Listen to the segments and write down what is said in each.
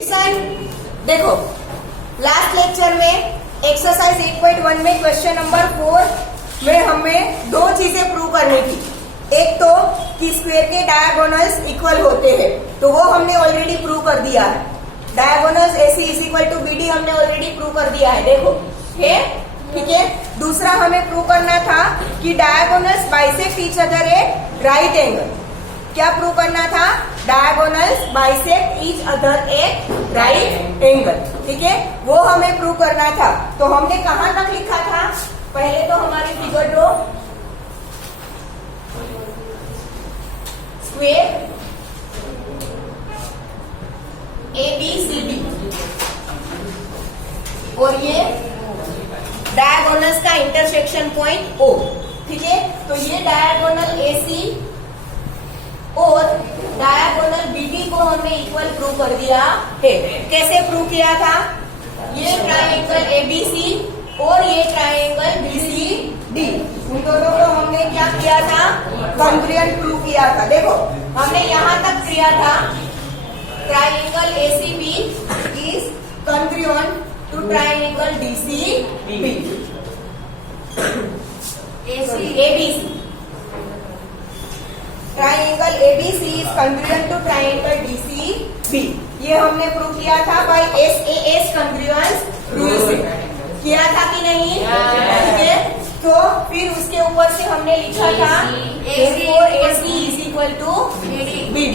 देखो last lecture में exercise 8.1 में क्वेश्चन नंबर 4 में हमें दो चीजें प्रूव करनी थी। एक तो कि स्क्वायर के डायगोनल्स इक्वल होते हैं, तो वो हमने ऑलरेडी प्रूव कर दिया है। Diagonals AC is equal to BD हमने ऑलरेडी प्रूव कर दिया है। देखो है, ठीक है। दूसरा हमें प्रूव करना था कि diagonals bisect each other at right angle. क्या प्रूव करना था? Diagonals bisect each other at right angle, ठीक है, वो हमें प्रूव करना था। तो हमने कहां तक लिखा था? पहले तो हमारी फिगर ड्रॉ, स्क्वायर ABCD और ये डायगोनल्स का इंटरसेक्शन पॉइंट O, ठीक है। तो ये डायगोनल AC और डायगोनल BD को हमने इक्वल प्रूव कर दिया है। कैसे प्रूव किया था? ये ट्राइंगल ABC और ये ट्राइंगल BCD, उन दोनों को हमने क्या किया था? कॉन्ग्रुएंट प्रूव किया था। देखो हमने यहाँ तक किया था, triangle ACB is congruent to triangle DCB। ABC triangle ABC is congruent to triangle DCB। ये हमने प्रूव किया था बाय SAS कॉन्ग्रुएंस रूल से। किया था कि नहीं? ठीक है। तो फिर उसके ऊपर से हमने लिखा था AC is equal to BD।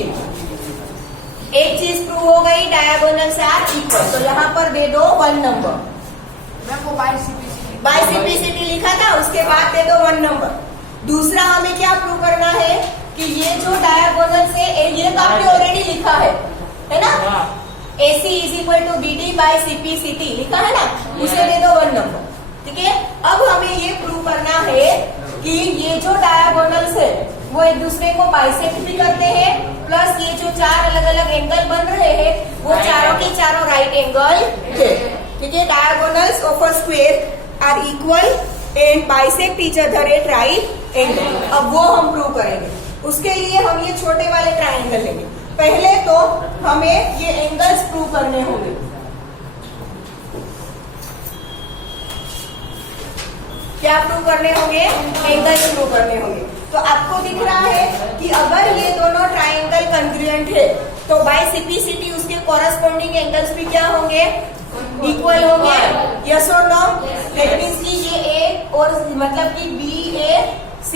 एक चीज प्रूव हो गई, डायगोनल्स आर इक्वल। तो यहाँ पर दे दो 1 नंबर। बाय सिम्प्लिसिटी लिखा था, उसके बाद दे दो 1 नंबर। दूसरा हमें क्या प्रूव करना है कि ये जो डायगोनल से ये तो आपने ऑलरेडी लिखा है ना? AC is equal to BD by CPCT लिखा है ना, उसे दे दो 1 नंबर, ठीक है। अब हमें ये प्रूव करना है कि ये जो डायगोनल्स है वो एक दूसरे को बाइसेक्ट भी करते हैं, प्लस ये जो 4 अलग अलग एंगल बन रहे हैं वो चारों के चारों राइट एंगल है, ठीक है। Diagonals of a square are equal and bisect each other at right angle. अब वो हम प्रूव करेंगे। उसके लिए हम ये छोटे वाले ट्राइंगल लेंगे। पहले तो हमें ये एंगल्स प्रूव करने होंगे। क्या प्रूव करने होंगे? एंगल्स प्रूव करने होंगे। तो आपको दिख रहा है कि अगर ये दोनों ट्राइंगल कॉन्ग्रुएंट है तो बाय CPCT उसके कॉरस्पॉन्डिंग एंगल्स भी क्या होंगे? इक्वल होंगे। यस और नो? दैट मींस कि ये A और मतलब कि BAC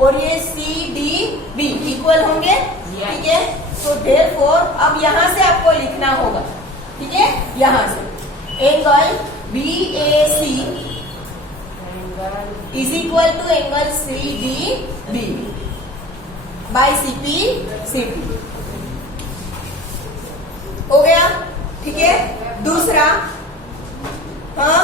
और ये CDB इक्वल होंगे, ठीक है। तो देयरफॉर अब यहाँ से आपको लिखना होगा, ठीक है। यहाँ से angle BAC is equal to angle CDB by CPCT हो गया, ठीक है। दूसरा, हाँ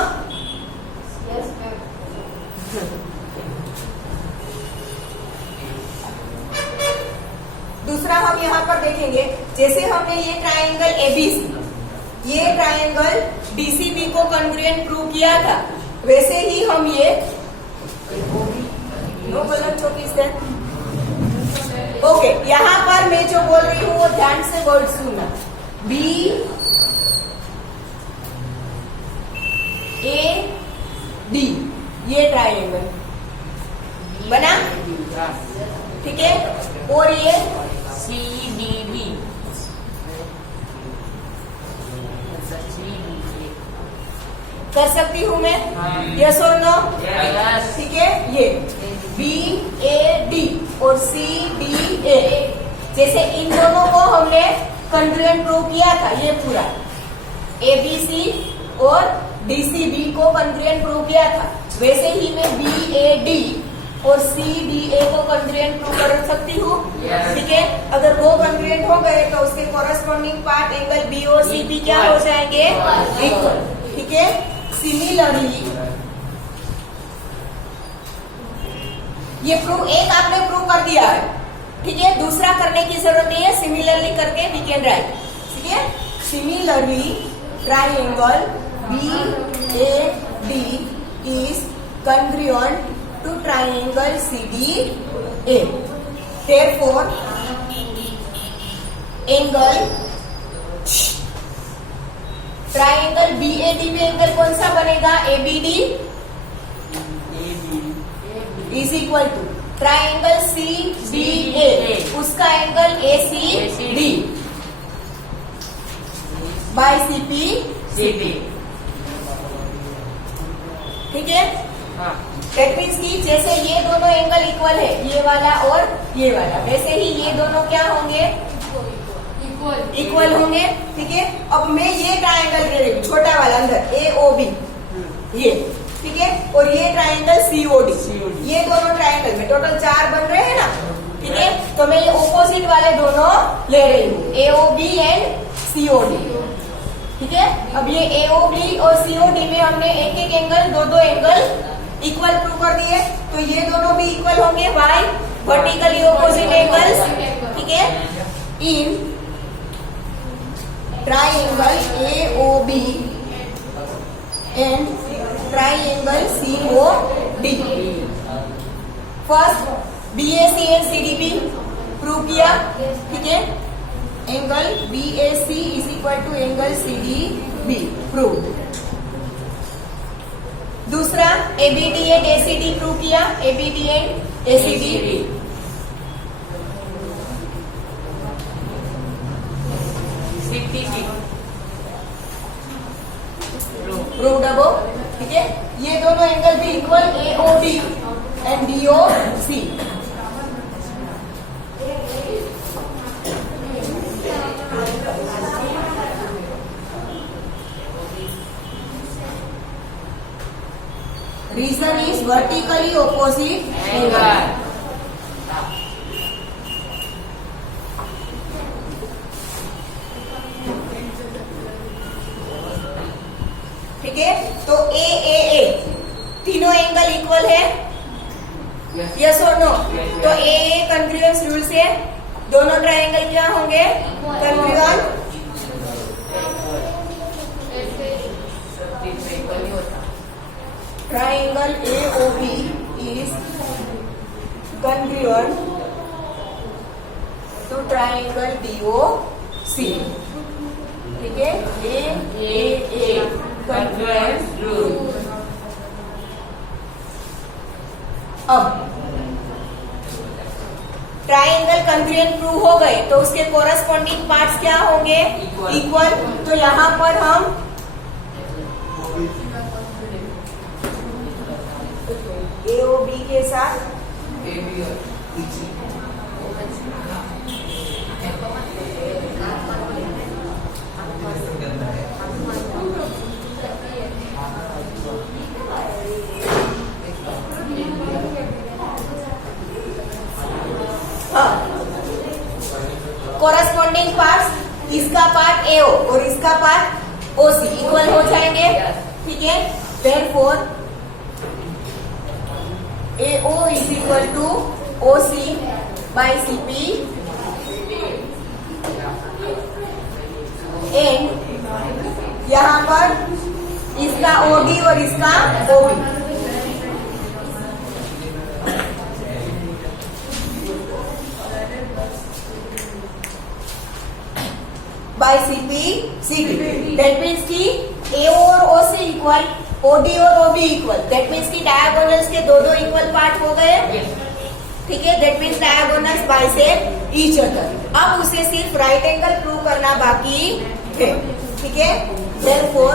दूसरा हम यहाँ पर देखेंगे, जैसे हमने ये ट्राइंगल ABC, ये ट्राइंगल DCB को कॉन्ग्रुएंट प्रूव किया था, वैसे ही हम ये नो कलर चौकी से ओके। यहाँ पर मैं जो बोल रही हूँ वो ध्यान से वर्ड सुनना। BAD ये ट्राइंगल बना, ठीक है। और ये CDB कर सकती हूँ मैं? यस और नो? ठीक है। ये BAD और CDA, जैसे इन दोनों को हमने कॉन्ग्रुएंट प्रूव किया था, ये पूरा ABC और DCB को कॉन्ग्रुएंट प्रूव किया था, वैसे ही मैं BAD और CDA को कॉन्ग्रुएंट प्रूव कर सकती हूँ, ठीक है। अगर वो कॉन्ग्रुएंट हो गए तो उसके कॉरस्पॉन्डिंग पार्ट एंगल B और CB क्या हो जाएंगे? इक्वल, ठीक है। सिमिलरली ये प्रूव एक आपने प्रूव कर दिया है, ठीक है। दूसरा करने की जरूरत नहीं है, सिमिलरली करके वी कैन राइट, ठीक है। Similarly triangle BAD is congruent to triangle CDA. Therefore, angle triangle BAD में एंगल कौन सा बनेगा? ABD is equal to triangle CBA, उसका एंगल ACD बाय CP। ठीक है, दैट मीन्स कि जैसे ये दोनों एंगल इक्वल है, ये वाला और ये वाला, वैसे ही ये दोनों क्या होंगे? इक्वल होंगे। ठीक है, अब मैं ये ट्राइंगल ले रही हूँ, छोटा वाला अंदर AOB, ये ठीक है, और ये ट्राइंगल COD, ये दोनों ट्राइंगल में टोटल 4 बन रहे हैं ना। ठीक है, तो मैं ये ऑपोजिट वाले दोनों ले रही हूँ, AOB एंड COD। ठीक है, अब ये AOB और COD में हमने एक एक एंगल, दो एंगल इक्वल प्रूव कर दिए, तो ये दोनों भी इक्वल होंगे बाय वर्टिकली ऑपोजिट एंगल्स। ठीक है, in triangle AOB and triangle COD। First BAC and CDB prove किया। ठीक है, angle BAC is equal to angle CDB prove. दूसरा ABD एंड ACD प्रूव किया, ABD एंड ACD प्रूव डबो। ठीक है, ये दोनों एंगल भी equal, AOD and DOC। Reason is vertically opposite angle. ठीक है, तो AAA तीनों एंगल इक्वल है, यस और नो? तो AAA कॉन्ग्रुएंस रूल से दोनों ट्राइंगल क्या होंगे? Congruent. Triangle AOB is congruent to triangle DOC। ठीक है, AAA congruent rule। अब ट्राइंगल कॉन्ग्रुएंट प्रूव हो गए, तो उसके कोरस्पॉन्डिंग पार्ट्स क्या होंगे? इक्वल। तो यहाँ पर हम AOB के साथ कोरस्पॉन्डिंग पार्ट्स, इसका पार्ट AO और इसका पार्ट OC इक्वल हो जाएंगे। ठीक है, therefore AO is equal to OC by CP and यहाँ पर इसका OD और इसका OB। By CP that means की AO और OC इक्वल, OD और OB इक्वल, दैट मीन्स की डायगोनल्स के दो इक्वल पार्ट हो गए। ठीक है, that means diagonals bisect each other. अब उसे सिर्फ राइट एंगल प्रूव करना बाकी है। ठीक है, देयरफॉर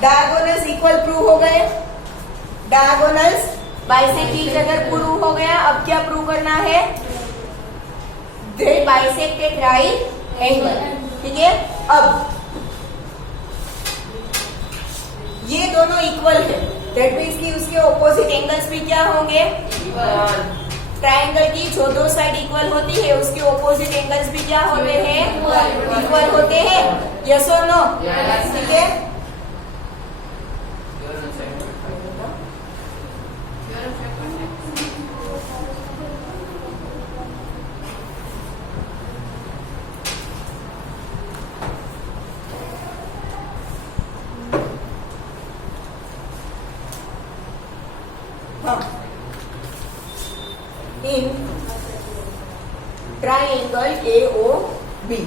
डायगोनल्स इक्वल प्रूव हो गए, diagonals bisect each other prove हो गया। अब क्या प्रूव करना है? दे बाइसेक्ट एट राइट एंगल। ठीक है, अब ये दोनों इक्वल है, दैट मीन्स कि उसके ऑपोजिट एंगल्स भी क्या होंगे? ट्राइंगल की जो दो साइड इक्वल होती है उसके ऑपोजिट एंगल्स भी क्या होते हैं? इक्वल होते हैं। यस और नो? ठीक है, हाँ, इन ट्राइंगल AOB।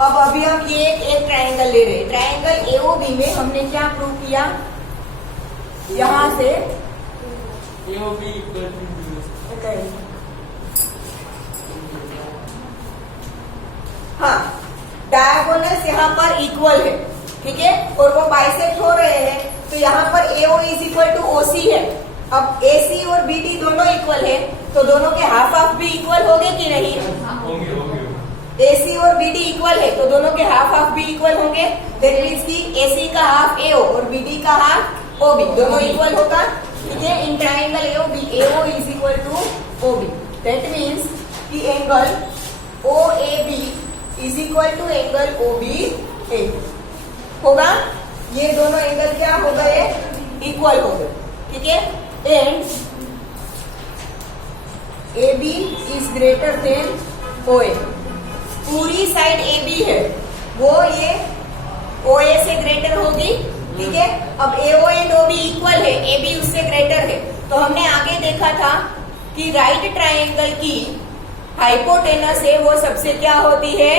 अब अभी हम ये एक ट्राइंगल ले रहे हैं। ट्राइंगल AOB में हमने क्या प्रूव किया, यहां से AOB हाँ, डायगोनल्स यहाँ पर इक्वल है, ठीक है, और वो बाइसेक्ट हो रहे हैं, तो यहाँ पर AO is equal to OC है। अब AC और BD दोनों इक्वल है, तो दोनों के हाफ हाफ भी इक्वल होंगे कि नहीं? होंगे। AC और BD इक्वल है, तो दोनों के हाफ हाफ भी इक्वल होंगे। दैट मीन्स कि AC का हाफ AO और BD का हाफ OB दोनों इक्वल होगा, ठीक है। In triangle AOB AO is equal to OB। That means कि angle OAB is equal to angle OBA होगा। ये दोनों एंगल क्या हो गए, इक्वल हो गए, ठीक है। And AB is greater than OA। पूरी साइड AB है वो ये OA से ग्रेटर होगी, ठीक है। अब AO एंड OB इक्वल है, AB उससे ग्रेटर है, तो हमने आगे देखा था कि राइट ट्राइंगल की हाइपोटेनस है वो सबसे क्या होती है,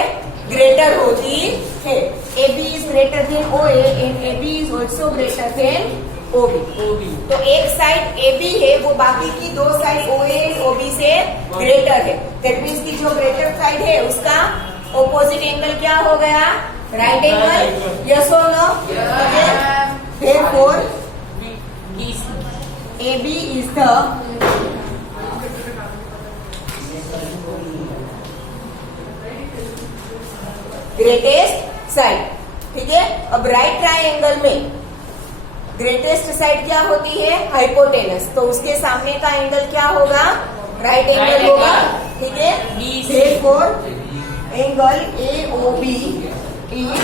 ग्रेटर होती है। AB is greater than OA and AB is also greater than OB। तो एक साइड AB है वो बाकी की दो साइड OA एंड OB से ग्रेटर है। दैट मीन्स की जो ग्रेटर साइड है उसका ऑपोजिट एंगल क्या हो गया, राइट एंगल। यस और no? Therefore AB is the greatest side, ठीक है। अब राइट ट्राइंगल में ग्रेटेस्ट साइड क्या होती है, हाइपोटेनस, तो उसके सामने का एंगल क्या होगा, राइट एंगल होगा, ठीक है। Therefore angle AOB is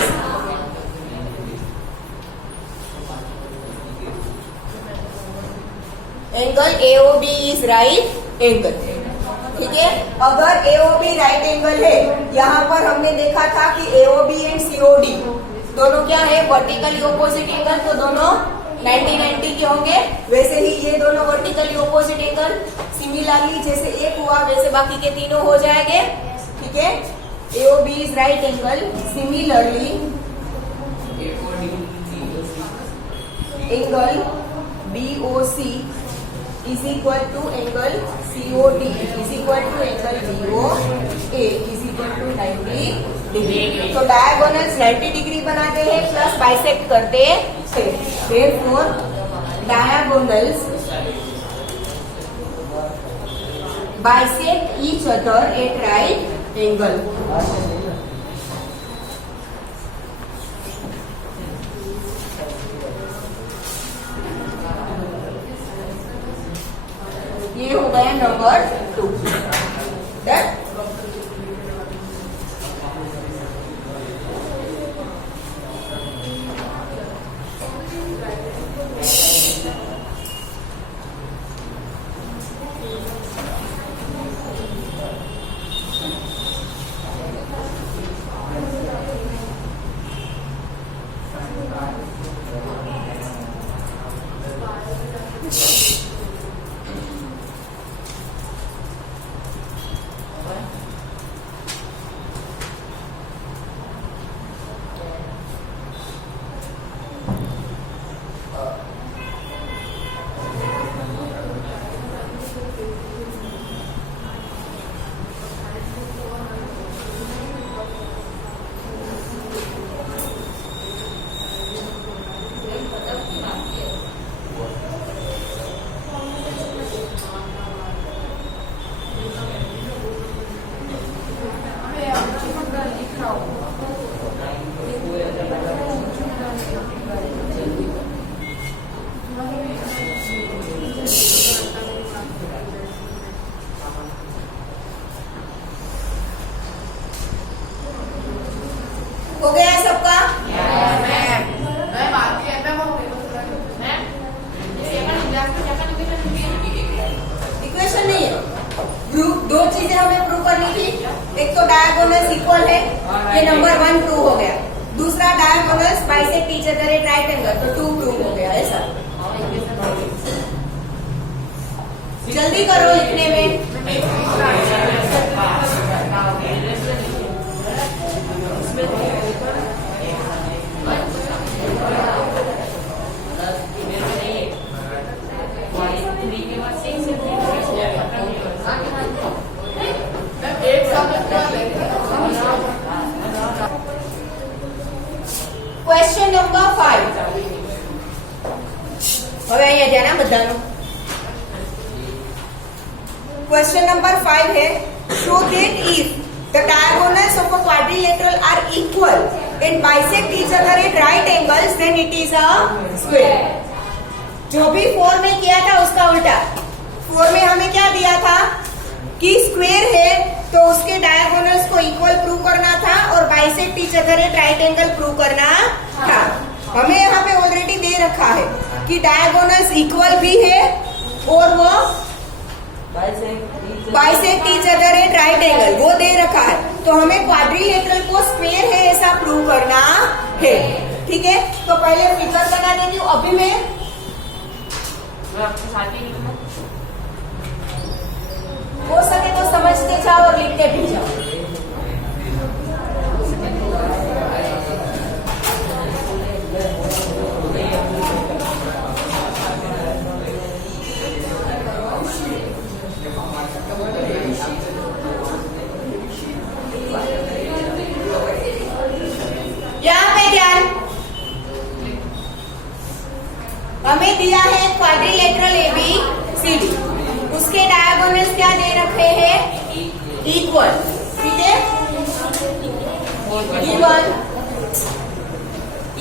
angle AOB is right angle, ठीक है। अगर AOB राइट एंगल है, यहाँ पर हमने देखा था कि AOB एंड COD दोनों क्या है, वर्टिकली ऑपोजिट एंगल, तो दोनों 90-90 के होंगे। वैसे ही ये दोनों वर्टिकली ऑपोजिट एंगल सिमिलरली जैसे एक हुआ वैसे बाकी के तीनों हो जाएंगे, ठीक है। AOB is right angle, similarly angle BOC is equal to angle COD is equal to angle BOA is equal to 90 degree. तो डायगोनल्स 90 डिग्री बनाते हैं प्लस बाइसेक्ट करते हैं। Therefore diagonals bisect each other at right angle। ये हो गया number 2। Done. हो गया सबका? इक्वेशन नहीं है, ग्रुप दो चीजें हमें प्रूव करनी थी। एक तो डायगोनल्स इक्वल है, ये नंबर 1 प्रूव हो गया। दूसरा diagonals bisect each other at right angle, तो 2 प्रूव हो गया। ऐसा અહીંયા ધ્યાન બધાનું. Question number 5 है, show that if the diagonals of a quadrilateral are equal and bisect each other at right angles, then it is a square. जो भी 4 में किया था उसका उल्टा. 4 में हमें क्या दिया था कि स्क्वायर है तो उसके डायगोनल्स को इक्वल प्रूव करना था और bisect each other at right angle prove करना था. हमें यहाँ पे ऑलरेडी दे रखा है कि डायगोनल्स इक्वल भी है और वो bisect each other at right angle वो दे रखा है. तो हमें क्वाड्रिलेटरल को स्क्वायर है ऐसा प्रूव करना है. ठीक है, तो पहले फिगर बना देती हूँ. अभी मैं आपके साथ ही हो सके तो समझते जाओ और लिखते भी जाओ. यहाँ पे ध्यान, हमें दिया है क्वाड्रिलेटरल ABCD, उसके डायगोनल्स क्या दे रखे हैं इक्वल. ठीक है, given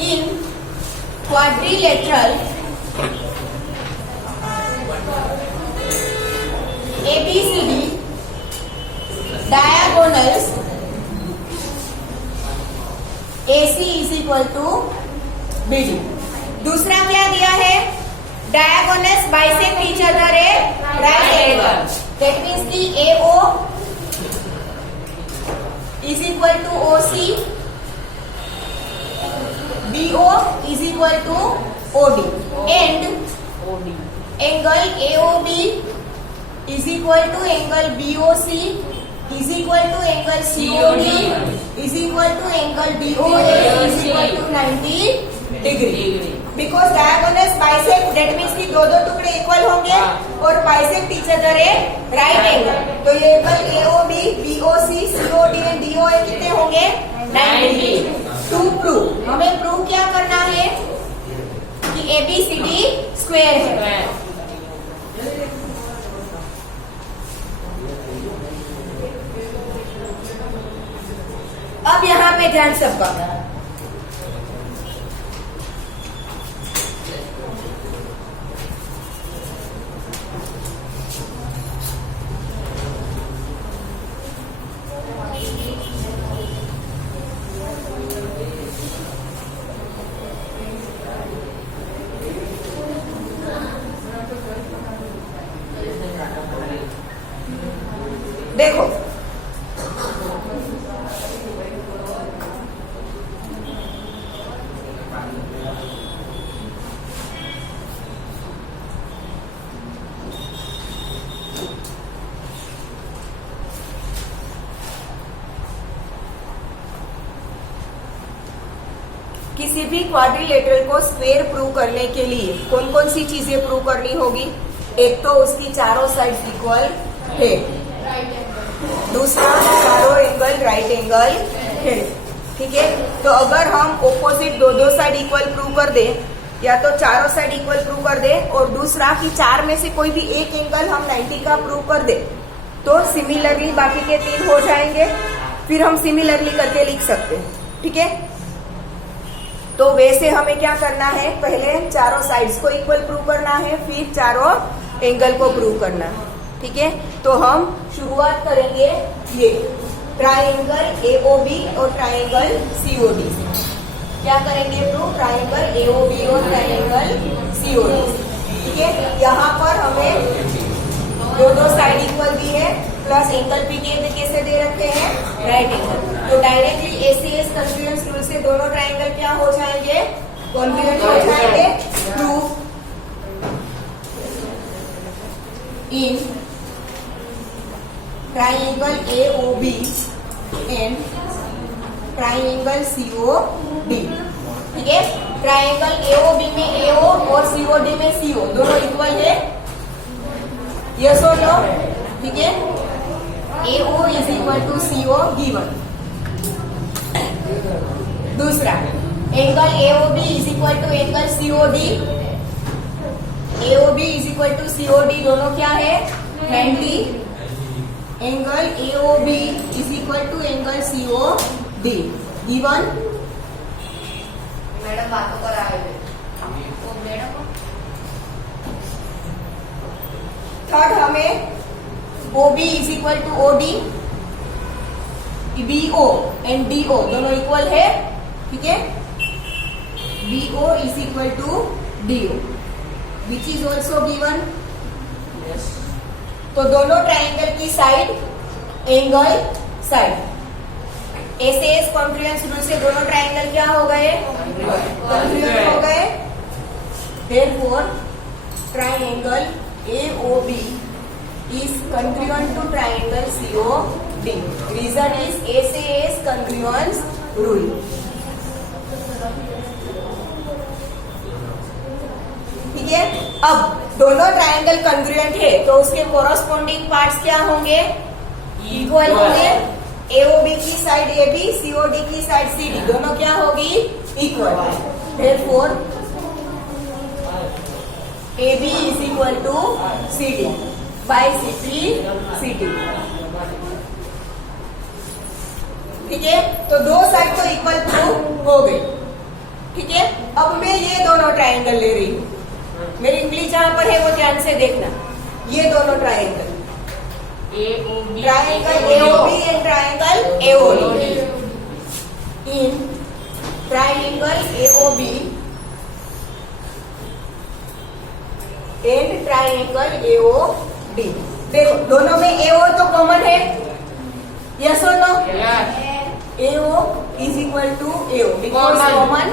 in quadrilateral ABCD diagonals AC is equal to BD. दूसरा क्या दिया है, diagonals bisect each other at right angle. That means की AO is equal to OC, BO is equal to OD, and angle AOB is equal to angle BOC is equal to angle COD is equal to angle DOA is equal to 90 degree. Because diagonals bisect, that means कि दो टुकड़े equal होंगे और bisect each other है right angle. तो ये angle AOB, BOC, COD and DOA कितने होंगे 90. टू प्रूव, हमें प्रूव क्या करना है कि ABCD स्क्वायर है. अब यहाँ पे ध्यान सबका, देखो किसी भी क्वाड्रिलेटरल को स्क्वायर प्रूव करने के लिए कौन कौन सी चीजें प्रूव करनी होगी. एक तो उसकी चारों साइड इक्वल है, दूसरा चारों एंगल राइट एंगल है. ठीक है, तो अगर हम ऑपोजिट दो साइड इक्वल प्रूव कर दे, या तो चारों साइड इक्वल प्रूव कर दे और दूसरा कि चार में से कोई भी एक एंगल हम 90 का प्रूव कर दे, तो सिमिलरली बाकी के 3 हो जाएंगे. फिर हम सिमिलरली करके लिख सकते हैं. ठीक है, तो वैसे हमें क्या करना है, पहले चारों साइड्स को इक्वल प्रूव करना है, फिर चारों एंगल को प्रूव करना है. ठीक है, तो हम शुरुआत करेंगे ये ट्राइंगल AOB और ट्राइंगल COD से. क्या करेंगे प्रूव, ट्राइंगल AOB और ट्राइंगल COD. ठीक है, यहाँ पर हमें दो साइड इक्वल दी है, प्लस एंगल भी कैसे दे रखे हैं राइट एंगल. तो डायरेक्टली ACS कन्फ्लुएंस रूल से दोनों ट्राइंगल क्या हो जाएंगे, कॉन्फ्लुएंट हो जाएंगे. Proof in triangle AOB and triangle COD. ठीक है, ट्राइंगल AOB में AO और COD में CO दोनों इक्वल है. यस और नो. ठीक है, AO is equal to CO given. दूसरा angle AOB is equal to angle COD AOB is equal to COD, दोनों क्या है, हैंडी angle AOB is equal to angle COD given. Madam बातों कर रहा है तो मैडम थर्ड हमें OB is equal to OD, BO and DO दोनों इक्वल है, ठीक है। BO is equal to DO which is also given. Yes. तो दोनों ट्राइंगल की side angle side S confluence rule से दोनों ट्राइंगल क्या हो गए, कॉन्फ्लुएंट हो गए। Therefore triangle AOB is congruent to triangle COD. Reason is SAS congruence rule. ठीक है। अब दोनों ट्राइंगल कॉन्ग्रुएंट है तो उसके कोरस्पॉन्डिंग पार्ट्स क्या होंगे, इक्वल होंगे। AOB की साइड AB, COD की साइड CD दोनों क्या होगी, equal. Therefore AB is equal to CD by CP CD। ठीक है, तो दो साइड तो इक्वल प्रूव हो गई, ठीक है। अब मैं ये दोनों ट्राइंगल ले रही हूँ, मेरी इंग्लिश जहां पर है वो ध्यान से देखना। ये दोनों triangle AOB AOB and triangle AOD। In triangle AOB and triangle AOD, देखो दोनों में AO तो कॉमन है, यस और no. Yes. AO is equal to AO because Common. Common.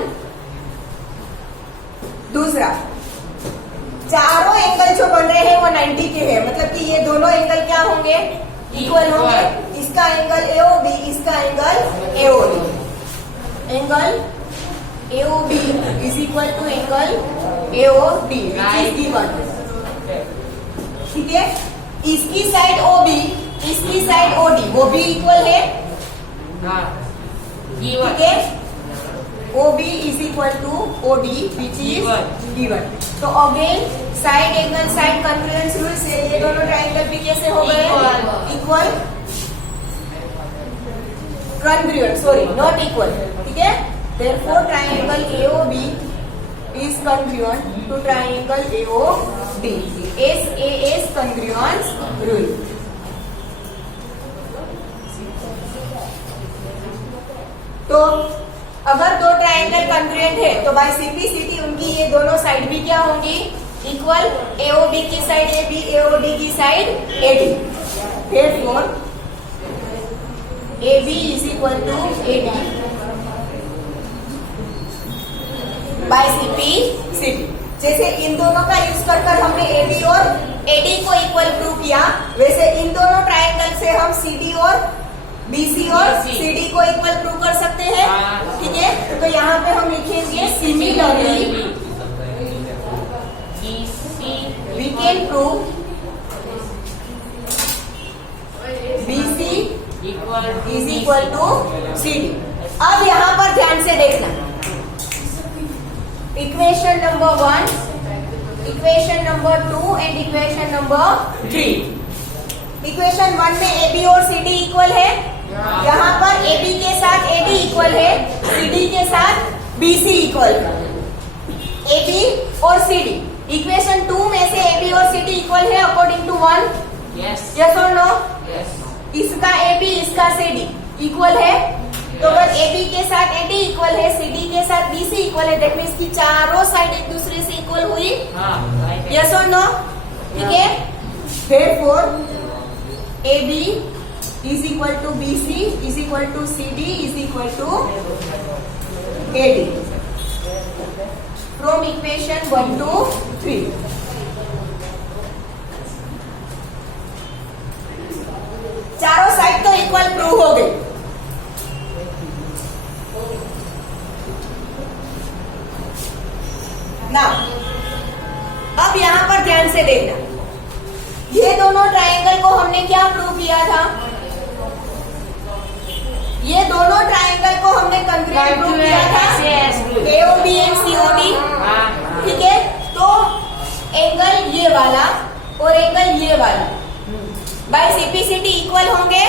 दूसरा, चारों एंगल जो बन रहे हैं वो 90 के हैं, मतलब कि ये दोनों एंगल क्या होंगे, इक्वल होंगे। इसका एंगल AOB, इसका angle AOD। Angle AOB is equal to angle AOD which is given। ठीक है, इसकी साइड OB, इसकी साइड OD, वो भी इक्वल है, हाँ, ठीक है। OB is equal to OD which is given. तो again side angle side confluence rule से ये दोनों ट्राइंगल भी कैसे हो गए, equal congruent, sorry not equal, ठीक है। Therefore triangle AOB is congruent to triangle AOD, SAS congruence rule। तो अगर दो ट्राइंगल कॉन्ग्रुएंट है तो बाय CPCT उनकी ये दोनों साइड भी क्या होंगी, इक्वल। AOB की साइड AB, AOD की side AD। Therefore AB is equal to AD by CPCT। जैसे इन दोनों का यूज कर हमने AB और AD को इक्वल प्रूव किया, वैसे इन दोनों ट्राइंगल से हम CD और BC और CD को इक्वल प्रूव कर सकते हैं, ठीक है। तो यहाँ पे हम लिखेंगे similarly we can prove BC is equal to CD। अब यहाँ पर ध्यान से देखना, equation number 1, equation number 2 and equation number 3। Equation 1 में AB और CD इक्वल है, यहाँ पर AB के साथ AD इक्वल है, CD के साथ BC इक्वल है। AB और CD इक्वेशन 2 में से AB और CD इक्वल है अकॉर्डिंग टू 1, Yes. यस और नो। Yes. इसका AB इसका CD इक्वल है, तो अगर AB के साथ AD इक्वल है, CD के साथ BC इक्वल है, दैट मीन्स की चारों साइड एक दूसरे से इक्वल हुई, हाँ, right. यस और नो, ठीक है। Therefore AB is equal to BC is equal to CD is equal to AD from equation 1 to 3। चारों साइड तो इक्वल प्रूव हो गई। ना अब यहां पर ध्यान से देखना, ये दोनों ट्राइंगल को हमने क्या प्रूव किया था, ये दोनों ट्राइंगल को हमने कॉन्ग्रुएंट प्रूव किया था, AOB एंड COD, ठीक है। तो एंगल ये वाला और एंगल ये वाला बाय सीपीसीटी इक्वल होंगे?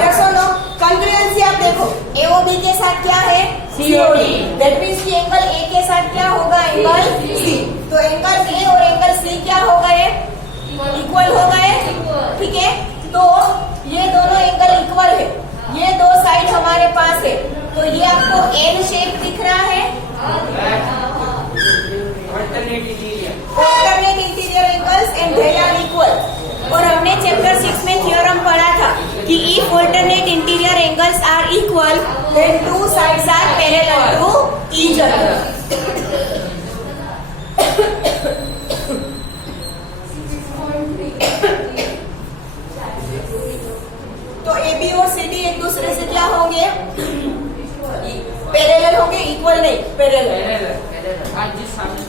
यस और नो? कंग्रुएंसी आप देखो, एओबी के साथ क्या है? सीओडी। दैट मीन्स कि एंगल ए के साथ क्या होगा? Angle C. तो एंगल ए और एंगल सी क्या हो गए? इक्वल हो गए। ठीक है, तो ये दोनों एंगल इक्वल है, ये दो साइड हमारे पास है, तो ये आपको एन शेप दिख रहा है। Alternate interior angles and they are equal. और हमने चैप्टर 6 में थ्योरम पढ़ा था कि if alternate interior angles are equal then two sides are parallel to each other. तो एबी और सीडी एक दूसरे से क्या होंगे? पैरेलल होंगे, इक्वल नहीं, parallel.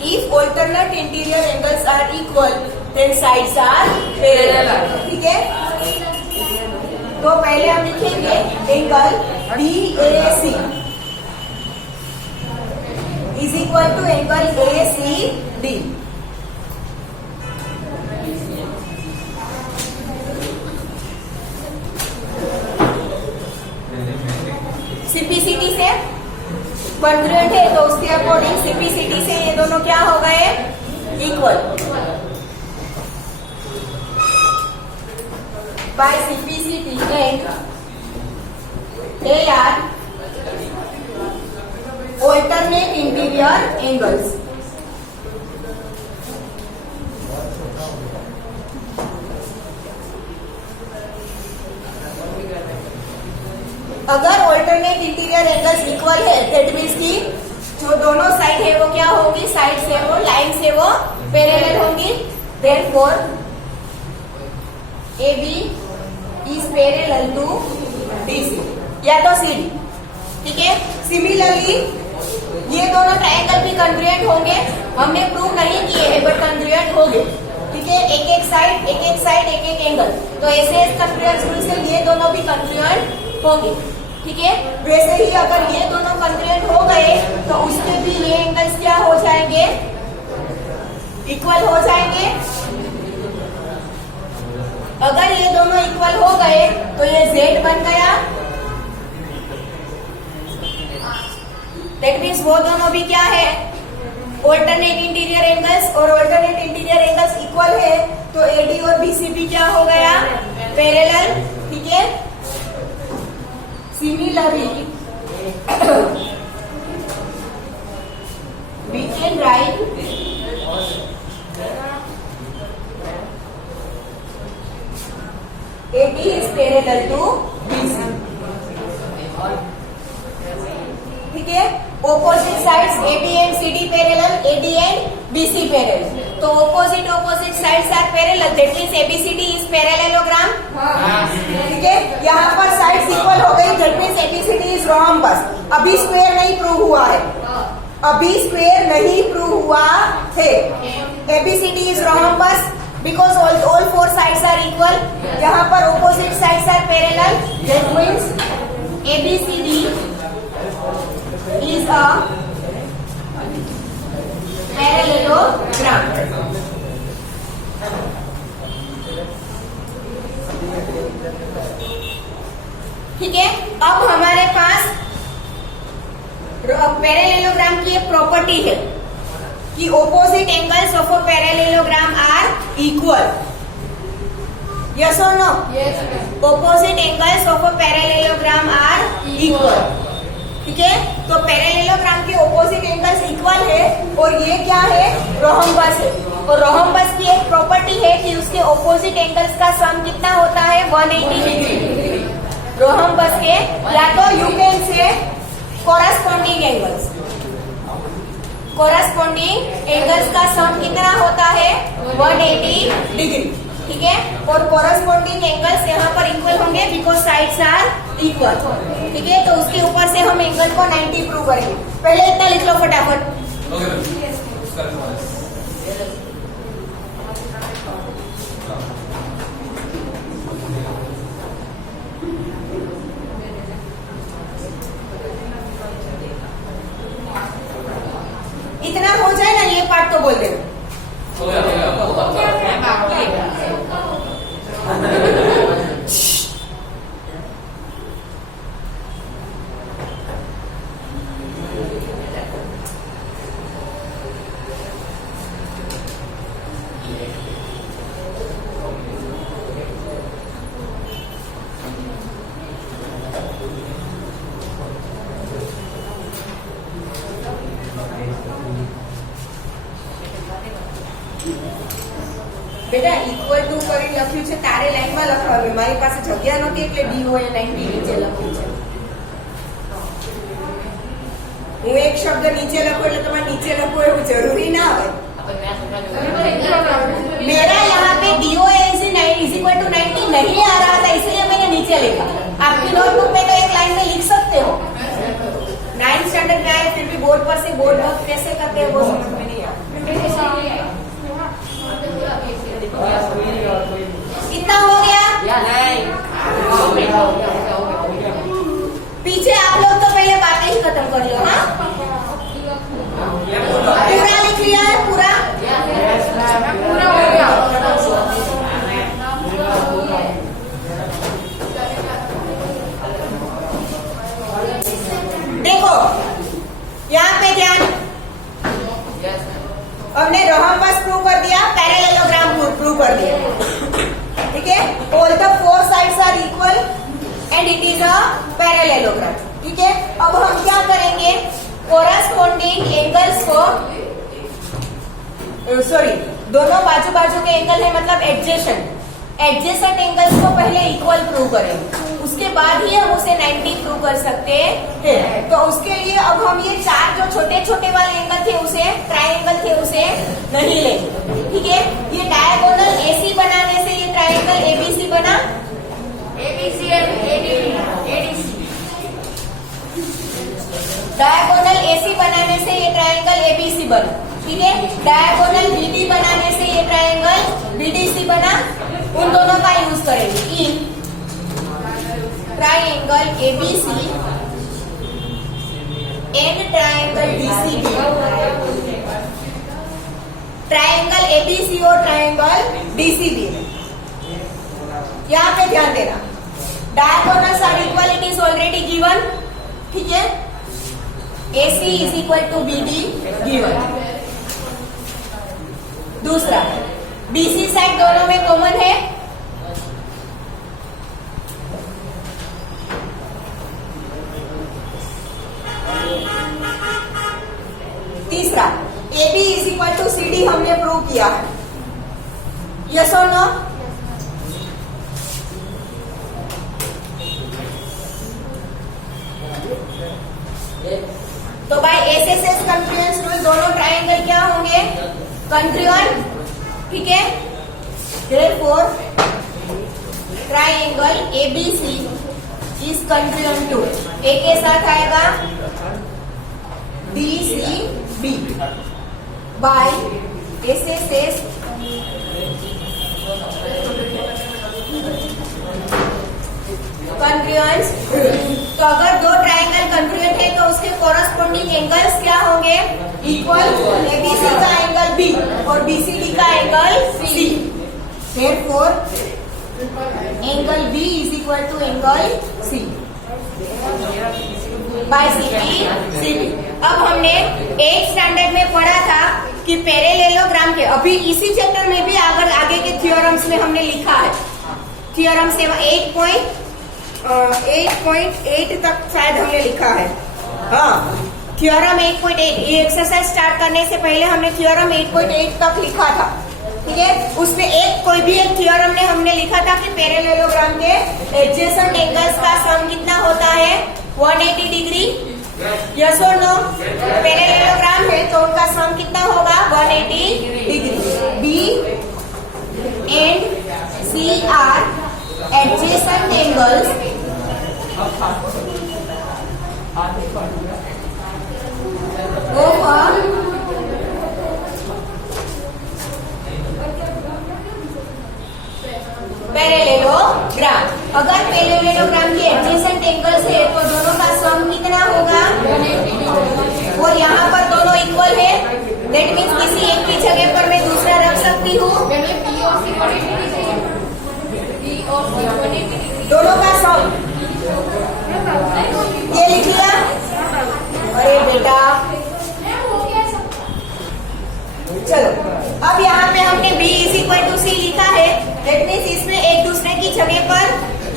If alternate interior angles are equal, then sides are parallel. ठीक है? तो पहले हम लिखेंगे angle DAC is equal to angle ACD. CPCT से कॉन्ग्रुएंट है, तो उसके अकॉर्डिंग सीपीसीटी से ये दोनों क्या हो गए? Equal. By CPCT and they are alternate interior angles. अगर ऑल्टरनेट इंटीरियर एंगल्स इक्वल है, दैट मीन्स कि जो दोनों साइड है वो क्या होगी? साइड से वो लाइन से वो पैरेलल होंगी। Therefore AB is parallel to BC या तो CD। ठीक है, सिमिलरली ये दोनों ट्रायंगल भी कॉन्ग्रुएंट होंगे। हमने प्रूव नहीं किए हैं बट कॉन्ग्रुएंट होंगे। ठीक है, एक एक साइड एक एक एंगल, तो ऐसे कॉन्ग्रुएंस रूल से ये दोनों भी कॉन्ग्रुएंट होंगे। ठीक है, वैसे ही अगर ये दोनों कॉन्ग्रुएंट हो गए तो उसके भी ये एंगल्स क्या हो जाएंगे? इक्वल हो जाएंगे। अगर ये दोनों इक्वल हो गए तो ये Z बन गया। दैट मीन्स वो दोनों भी क्या है? ऑल्टरनेट इंटीरियर एंगल्स, और ऑल्टरनेट इंटीरियर एंगल्स इक्वल है तो AD और BC भी क्या हो गया? पैरेलल। ठीक है, similarly we can write AD is parallel to BC. ठीक है, opposite sides AB and CD parallel, AD and BC parallel. तो opposite sides are parallel, that means ABCD is parallelogram. ठीक है, यहाँ पर साइड्स इक्वल हो गई, that means ABCD is rhombus. अभी स्क्वायर नहीं प्रूव हुआ है, अभी स्क्वायर नहीं प्रूव हुआ है। ABCD is rhombus because all four sides are equal. यहाँ पर opposite sides are parallel, that means ABCD is a parallelogram. ठीक है, अब हमारे पास पैरेललोग्राम की एक प्रॉपर्टी है कि opposite angles of a parallelogram are equal. Yes और no? Yes. Opposite angles of a parallelogram are equal. ठीक है, तो पैरेललोग्राम के ऑपोजिट एंगल्स इक्वल है और ये क्या है? रोहम्बस है। और रोहम्बस की एक प्रॉपर्टी है कि उसके ऑपोजिट एंगल्स का सम कितना होता है? 180 डिग्री। रोहम्बस के या तो you can say corresponding angles, corresponding angles का सम कितना होता है? 180 डिग्री। ठीक है, और कोरस्पॉन्डिंग एंगल्स यहाँ पर इक्वल होंगे बिकॉज साइड्स आर इक्वल। ठीक है, तो उसके ऊपर से हम एंगल को 90 प्रूव करेंगे। पहले इतना लिख लो फटाफट। इतना हो जाए ना, ये पार्ट तो बोल देना। બેટા ઇક્વલ ટુ કરીને લખ્યું છે તારે લાઈનમાં લખવાનું મારી પાસે જગ્યા નહોતી એટલે DO એ 90 નીચે લખ્યું છે હું એક શબ્દ નીચે લખું એટલે તમારે નીચે લખવું એવું જરૂરી ના હોય मेरा यहाँ पे DO इज इक्वल टू 90 नहीं आ रहा था इसलिए मैंने नीचे लिखा आपकी नोटबुक में तो एक लाइन में लिख सकते हो 9th स्टैंडर्ड में आए फिर भी बोर्ड पर से बोर्ड वर्क कैसे करते हैं वो समझ में नहीं आया कितना हो गया पीछे आप लोग तो पहले बातें ही खत्म कर लो हाँ पूरा लिख लिया है पूरा पूरा हो गया देखो यहाँ पे ध्यान हमने रोहम्बस प्रूव कर दिया पैरेललोग्राम प्रूव कर दिया ठीक है all the four sides are equal and it is a parallelogram ठीक है अब हम क्या करेंगे कोरस्पोंडिंग एंगल्स को सॉरी दोनों बाजू बाजू के एंगल है मतलब एडजेसेंट एंगल्स को पहले इक्वल प्रूव करेंगे उसके बाद ही हम उसे 90 प्रूव कर सकते हैं तो उसके लिए अब हम ये चार जो छोटे छोटे वाले एंगल थे उसे ट्रायंगल थे उसे नहीं लेंगे ठीक है ये डायगोनल AC बनाने से ये ट्रायंगल ABC बना ABC and ADC diagonal AC बनाने से ये ट्रायंगल ABC बना ठीक है डायगोनल BD बनाने से ये ट्रायंगल BDC बना उन दोनों का यूज करेंगे in triangle ABC and triangle DCB triangle ABC और ट्रायंगल DCB यहाँ पे ध्यान देना diagonals are equal it is already given ठीक है AC is equal to BD given दूसरा BC साइड दोनों में कॉमन है तीसरा AB इज इक्वल टू CD हमने प्रूव किया है यस और नो तो बाय SSS कंफ्लुएंस रूल दोनों ट्रायंगल क्या होंगे कंट्रीवन ठीक है therefore triangle ABC is कंट्रीवन to A के साथ आएगा DCB बाय SSS कंफ्लुएंस तो अगर दो ट्रायंगल कंफ्लुएंट है तो उसके कोरस्पोंडिंग एंगल्स क्या होंगे इक्वल ABC का एंगल B और BCD का angle C therefore angle B is equal to angle C by CB अब हमने 8th स्टैंडर्ड में पढ़ा था कि पैरेललोग्राम के अभी इसी चैप्टर में भी आगे के थ्योरम्स में हमने लिखा है थ्योरम 8.8 तक शायद हमने लिखा है हाँ थ्योरम 8.8 ये एक्सरसाइज स्टार्ट करने से पहले हमने थ्योरम 8.8 तक लिखा था ठीक है उसमें कोई भी एक थ्योरम ने हमने लिखा था कि पैरेललोग्राम के एडजेसेंट एंगल्स का सम कितना होता है 180 डिग्री यस और नो पैरेललोग्राम है तो उनका सम कितना होगा 180 degree B and C are adjacent angles of a parallelogram अगर पैरेललोग्राम के एडजेसेंट एंगल्स है तो दोनों का सम कितना होगा और यहाँ पर दोनों इक्वल है दैट मीन्स किसी एक की जगह पर मैं दूसरा रख सकती हूँ दोनों का सम ये लिख लिया अरे बेटा चलो अब यहाँ पे हमने B is equal to C लिखा है दैट मीन्स इसमें एक दूसरे की जगह पर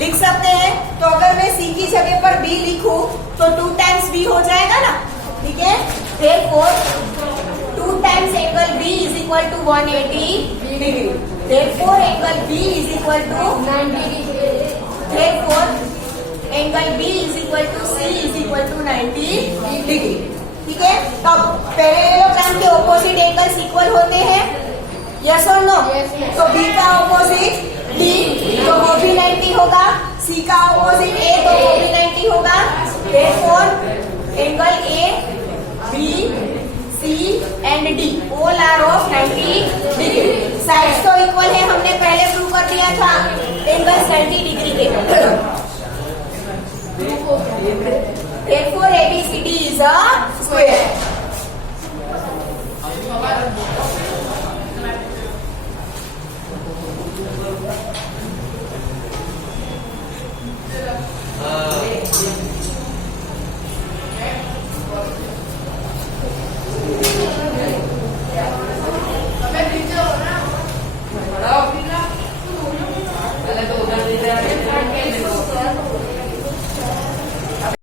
लिख सकते हैं तो अगर मैं C की जगह पर B लिखूं तो 2 टाइम्स B हो जाएगा ना ठीक है therefore 2 times angle B is equal to 180 degree. Therefore, angle B is equal to 90 degree. Therefore, angle B is equal to C is equal to 90 degree. ठीक है? तो पैरेललोग्राम के ऑपोजिट एंगल्स इक्वल होते हैं, यस और no? तो B का opposite D, तो वो भी 90 होगा. C का ऑपोजिट A, तो वो भी 90 होगा. Therefore, angle A, B, C and D all are of 90 degree. Sides तो इक्वल है, हमने पहले प्रूव कर दिया था एंगल्स 90 डिग्री के. Therefore, ABCD is a square.